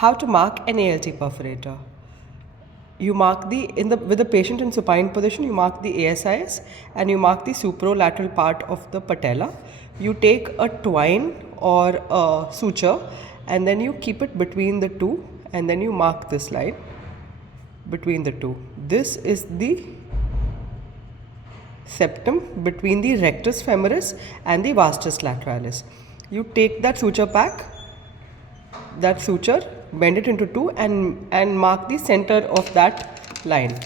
How to mark an ALT perforator. You mark with the patient in supine position, you mark the ASIS and you mark the superolateral part of the patella. You take a twine or a suture and then you keep it between the two and then you mark this line between the two. This is the septum between the rectus femoris and the vastus lateralis. You take that suture pack, that suture, bend it into two and mark the center of that line.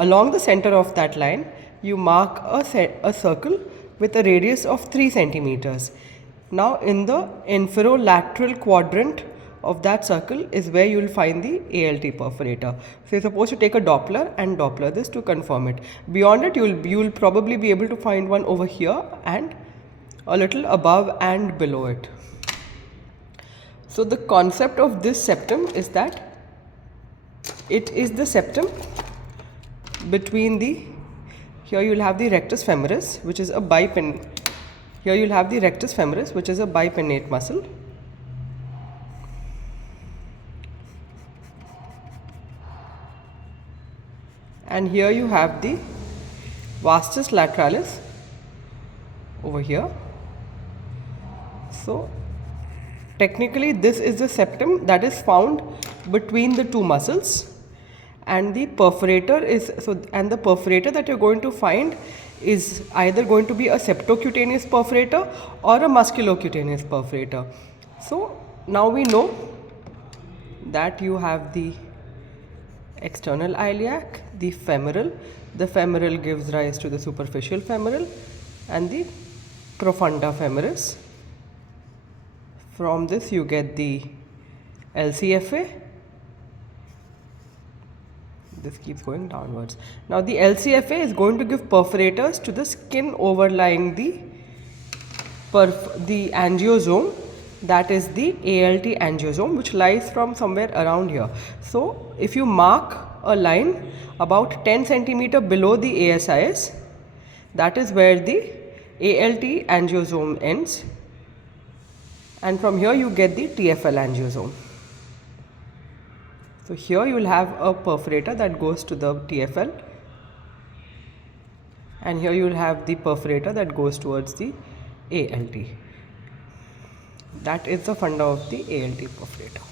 Along the center of that line, you mark a circle with a radius of 3 centimeters. Now in the inferolateral quadrant of that circle is where you will find the ALT perforator. So you're supposed to take a Doppler and Doppler this to confirm it. Beyond it, you will probably be able to find one over here and a little above and below it. So the concept of this septum is that it is the septum between here you will have the rectus femoris, which is a here you will have the rectus femoris, which is a bipinnate muscle. And here you have the vastus lateralis over here. So technically this is the septum that is found between the two muscles, and the perforator the perforator that you're going to find is either going to be a septocutaneous perforator or a musculocutaneous perforator. So now we know that you have the external iliac, the femoral gives rise to the superficial femoral and the profunda femoris. From this you get the LCFA. This keeps going downwards. Now the LCFA is going to give perforators to the skin overlying the angiosome, that is the ALT angiosome, which lies from somewhere around here. So if you mark a line about 10 centimeter below the ASIS, that is where the ALT angiosome ends, and from here you get the TFL angiosome. So here you will have a perforator that goes to the TFL, and here you will have the perforator that goes towards the ALT. That is the funda of the ALT perforator.